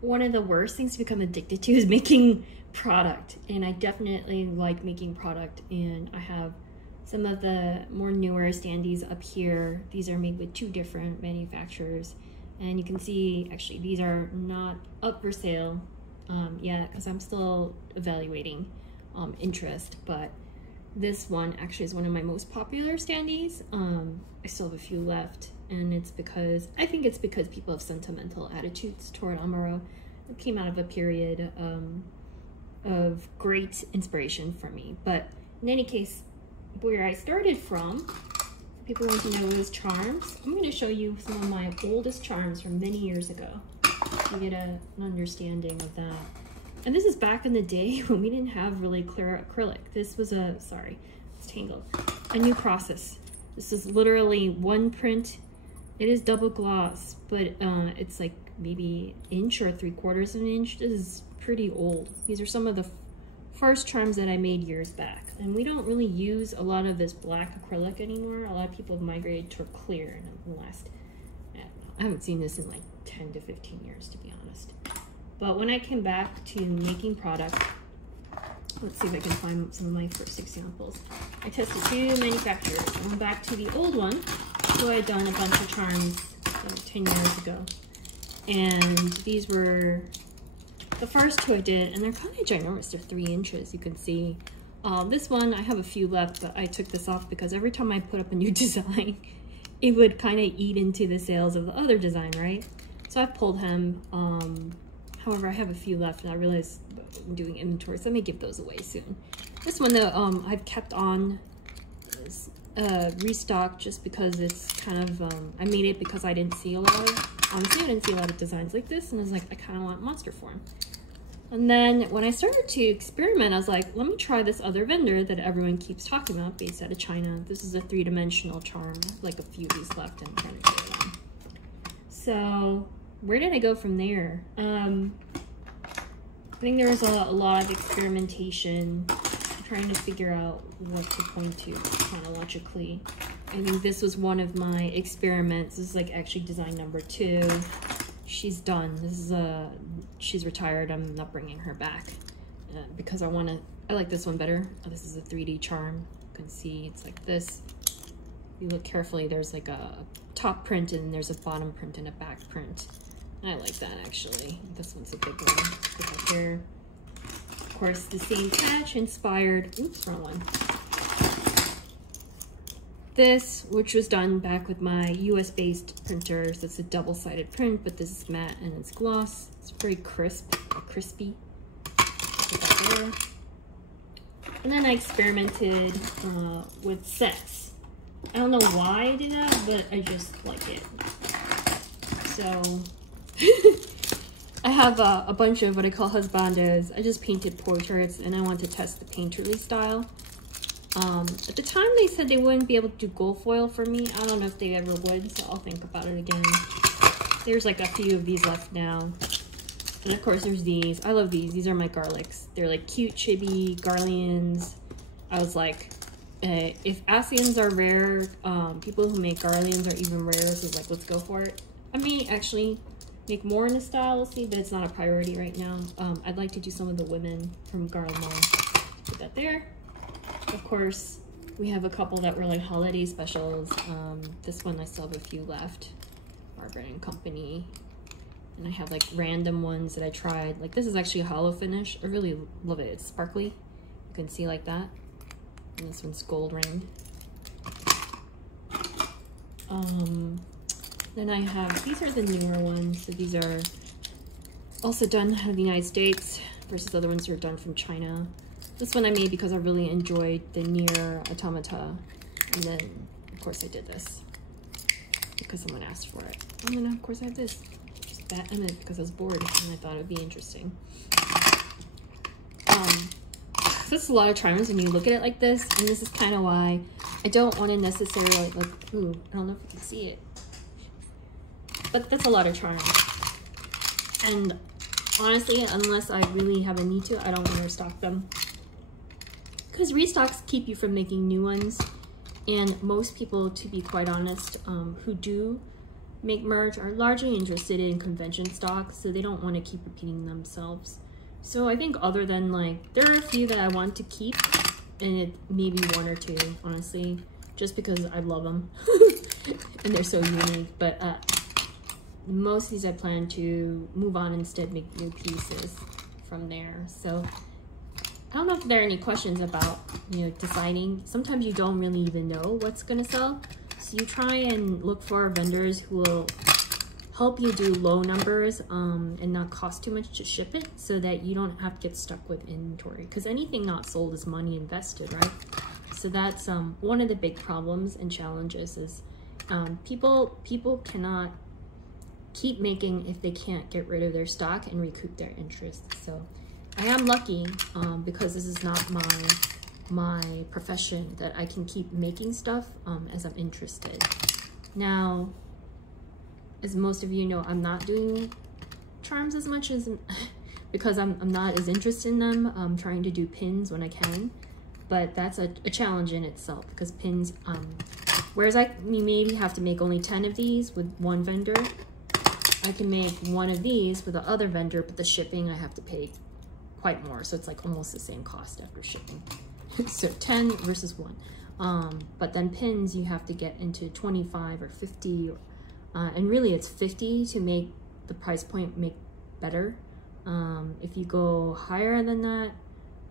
one of the worst things to become addicted to is making product, and I definitely like making product, and I have some of the more newer standees up here. These are made with 2 different manufacturers, and you can see actually these are not up for sale yet because I'm still evaluating interest, but this one actually is one of my most popular standees. I still have a few left, and it's because I think it's because people have sentimental attitudes toward Amuro. It came out of a period of great inspiration for me. But in any case, where I started from, if people want to know those charms, I'm going to show you some of my oldest charms from many years ago to get an understanding of that. And this is back in the day when we didn't have really clear acrylic. This was it's tangled, a new process. This is literally one print. It is double gloss, but it's like maybe an inch or 3/4 of an inch. This is pretty old. These are some of the first charms that I made years back. And we don't really use a lot of this black acrylic anymore. A lot of people have migrated to clear in the last, I haven't seen this in like 10 to 15 years, to be honest. But when I came back to making product, let's see if I can find some of my first examples. I tested 2 manufacturers. I went back to the old one, who I had done a bunch of charms 10 years ago. And these were the first 2 I did, and they're kind of ginormous. They're 3 inches, you can see. This one, I have a few left, but I took this off because every time I put up a new design, it would kind of eat into the sales of the other design, right? So I've pulled him. However, I have a few left, and I realized I'm doing inventory, so I may give those away soon. This one, though, I've kept on restock just because it's kind of, I made it because I didn't see a lot of, honestly, I didn't see a lot of designs like this, and I was like, I kind of want monster form. And then when I started to experiment, I was like, let me try this other vendor that everyone keeps talking about, based out of China. This is a 3-dimensional charm. I have like a few of these left, and I'm trying to get it on. So where did I go from there? I think there was a lot of experimentation, trying to figure out what to point to chronologically. I think this was one of my experiments. This is like actually design number 2. She's done. This is she's retired. I'm not bringing her back because I like this one better. Oh, this is a 3D charm. You can see it's like this. If you look carefully, there's like a top print and there's a bottom print and a back print. I like that actually. This one's a big one. Put that there. Of course, the same patch inspired. Oops, wrong one. This, which was done back with my US-based printer, so it's a double-sided print, but this is matte and it's gloss. It's very crisp, crispy. Put that there. And then I experimented with sets. I don't know why I did that, but I just like it. So I have a bunch of what I call husbandos. I just painted portraits, and I want to test the painterly style. At the time they said they wouldn't be able to do gold foil for me. I don't know if they ever would, so I'll think about it again. There's like a few of these left now. And of course there's these. I love these. These are my garlics. They're like cute chibi garleans. I was like, if Asians are rare, people who make garleans are even rarer, so it's like, let's go for it. I may actually make more in this style, we'll see, but it's not a priority right now. I'd like to do some of the women from Garlemald. Put that there. Of course, we have a couple that were like holiday specials. This one I still have a few left. Margaret and Company. And I have like random ones that I tried. Like this is actually a hollow finish. I really love it. It's sparkly. You can see like that. And this one's gold ring. Then I have, these are the newer ones. So these are also done out of the United States versus other ones that are done from China. This one I made because I really enjoyed the Nier Automata. And then, of course, I did this because someone asked for it. And then, of course, I have this. Just that in it because I was bored and I thought it would be interesting. So it's a lot of charms when you look at it like this. And this is kind of why I don't want to necessarily, like, ooh, I don't know if you can see it. But that's a lot of charms. And honestly, unless I really have a need to, I don't want to restock them. Because restocks keep you from making new ones, and most people, to be quite honest, who do make merch are largely interested in convention stock, so they don't want to keep repeating themselves. So I think other than like, there are a few that I want to keep, and it maybe one or two, honestly, just because I love them and they're so unique. But most of these I plan to move on, instead make new pieces from there. So I don't know if there are any questions about, you know, deciding. Sometimes you don't really even know what's gonna sell. So you try and look for vendors who will help you do low numbers and not cost too much to ship it, so that you don't have to get stuck with inventory. Because anything not sold is money invested, right? So that's one of the big problems and challenges is people cannot keep making if they can't get rid of their stock and recoup their interest. So I am lucky because this is not my profession, that I can keep making stuff as I'm interested. Now, as most of you know, I'm not doing charms as much as because I'm not as interested in them. I'm trying to do pins when I can, but that's a challenge in itself, because pins, whereas I maybe have to make only 10 of these with one vendor, I can make one of these with the other vendor, but the shipping I have to pay quite more. So it's like almost the same cost after shipping. So 10 versus 1. But then pins, you have to get into 25 or 50, and really it's 50 to make the price point make better. If you go higher than that,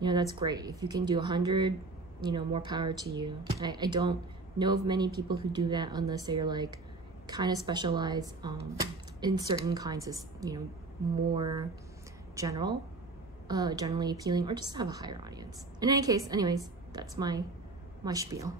you know, that's great. If you can do 100, you know, more power to you. I don't know of many people who do that unless they're like kind of specialized in certain kinds of, you know, more generally appealing, or just have a higher audience. In any case, anyways, that's my spiel.